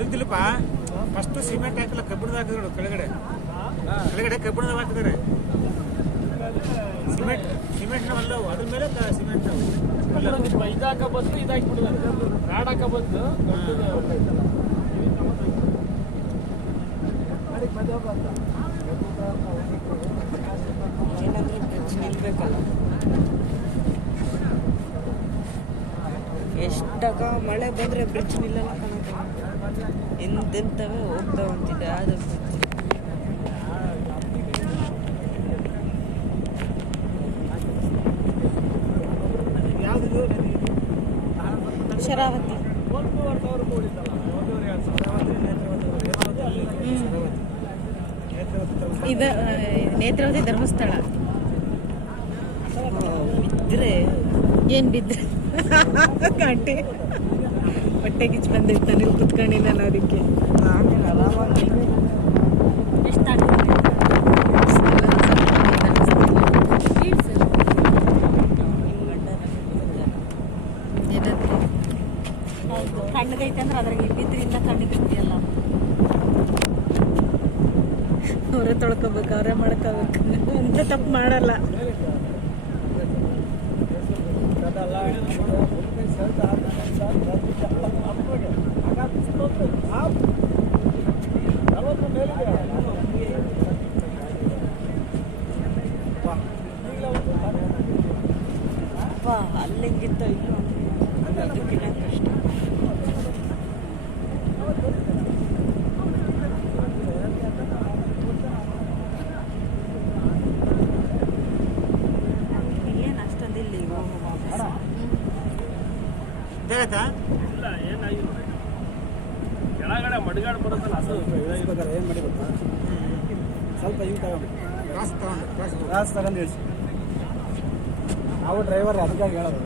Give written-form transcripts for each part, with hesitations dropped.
ಇಲ್ದಿಲ್ಲಪ್ಪ first cement ಹಾಕಿಲ್ಲ ಕಬ್ಬಿಣದ ಹಾಕಿದ್ರು ಕೆಳಗಡೆ ಕಬ್ಬಿಣದ ಹಾಕಿದ್ದಾರೆ ಸಿಮೆಂಟ್ ಅಲ್ಲವು ಅದ್ರ ಮೇಲೆ ಸಿಮೆಂಟ್ ಇದಾಕ ಬಂದು ಇದಾಕಿಬಿಡಿದಾರೆ ರಾಡ್ ಹಾಕ ಬಂದು ಏನಾದರೂ ಬ್ರಿಡ್ಜ್ ನಿಲ್ಬೇಕಲ್ಲ. ಎಷ್ಟಾಗ ಮಳೆ ಬಂದರೆ ಬ್ರಿಡ್ಜ್ ನಿಲ್ಲಲ್ಲ ಕಣಕ. ಎಂತೆಂತವೇ ಹೋಗ್ತಾವಂತಿದೆ ಅದು ಶರಾವತಿ. ಇದು ನೇತ್ರಾವತಿ ಧರ್ಮಸ್ಥಳ. ಬಿದ್ದರೆ ಏನು ಬಿದ್ದರೆ ಕಾಂಟೆ ಹೊಟ್ಟೆ ಕಿಚ್ಚು ಬಂದಿತ್ತು ನೀವು ಕುತ್ಕೊಂಡಿದ್ದಲ್ಲ ಅದಕ್ಕೆ. ಆಮೇಲೆ ಆರಾಮಾಗಿ ಕಣ್ಣಗೈತೆ ಅಂದ್ರೆ ಅದ್ರಾಗ ಇದ್ರಿಂದ ಕಣ್ಣಿಗೆ ಇದೆಯಲ್ಲ ಅವರೇ ತೊಳ್ಕೊಬೇಕು, ಅವರೇ ಮಾಡ್ಕೋಬೇಕು ಅಂತ ತಪ್ಪು ಮಾಡಲ್ಲ. ಅಲ್ಲಿಂಗಿತ್ತ ಇಲ್ಲ ಅದಕ್ಕಿಂತ ಕಷ್ಟ. ಏನು ಅಷ್ಟೊಂದಿಲ್ಲ ಈಗ ಇಲ್ಲ ಏನಾಗಿಲ್ಲ ಕೆಳಗಡೆ ಮಡ್ಗಾಡು ಬರುತ್ತಲ್ಲ ಅದು ಏನು ಮಾಡಿ ಗೊತ್ತಾ ಸ್ವಲ್ಪ ಹಿಂಗೆ ತಗೊಂಡು ಕ್ರಾಸ್ ತಗೊಂಡು ಇಳಿಸಿ. ನಾವು ಡ್ರೈವರ್ ಅದಕ್ಕಾಗಿ ಹೇಳೋದು.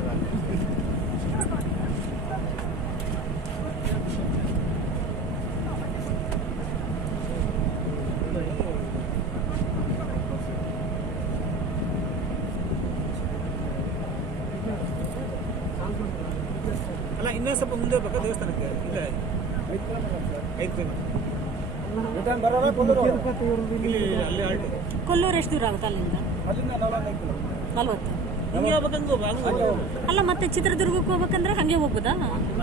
ಅಲ್ಲ ಇನ್ನೂ ಸ್ವಲ್ಪ ಮುಂದೆ ಹೋಗ್ಬೇಕಾ ದೇವಸ್ಥಾನಕ್ಕೆ? ಇಲ್ಲ 5 ಅಲ್ಲಿ ಆಲ್ಟು ಕೊಲ್ಲೂರು ಎಷ್ಟು ದೂರ ಆಗುತ್ತೆ ಅಲ್ಲಿಂದ? ಅಲ್ಲಿಂದ 45 ಕಿಲೋಮೀಟರ್ 40. ಹಿಂಗೆ ಹೋಗ್ಬೇಕಂದ್ರೆ ಅಲ್ಲ ಮತ್ತೆ ಚಿತ್ರದುರ್ಗಕ್ಕೆ ಹೋಗ್ಬೇಕಂದ್ರೆ ಹಂಗೆ ಹೋಗ್ಬೋದಾ?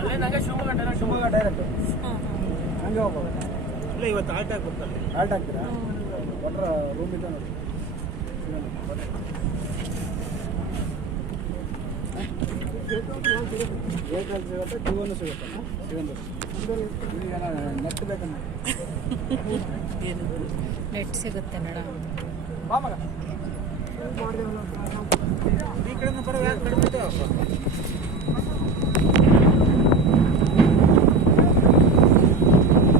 ಅಲ್ಲೇ ನಂಗೆ ಶಿವಮೊಗ್ಗ ಡೈರೆಕ್ಟ್ ಹಾಂ ಹಂಗೆ ಹೋಗ್ಬೋದು. ಇಲ್ಲ ಇವತ್ತು ಆಲ್ಟ್ ಆಗ್ಬೇಕಲ್ಲ. ಆಲ್ಟ್ ಆಗ್ತೀರಾ? ಒಟ್ರ ರೂಮ್ ಇದೆ ನೋಡಿ. ಏರ್ಟೆಲ್ ಸಿಗುತ್ತೆ, ಜಿಯೋನು ಸಿಗುತ್ತೆ. ನೆಟ್ ಬೇಕಂದ್ರೆ ನೆಟ್ ಸಿಗುತ್ತೆ ನೋಡ. ಈ ಕಡೆ ಬರೋ ಯಾಕೆ ಕಡಿಮೆ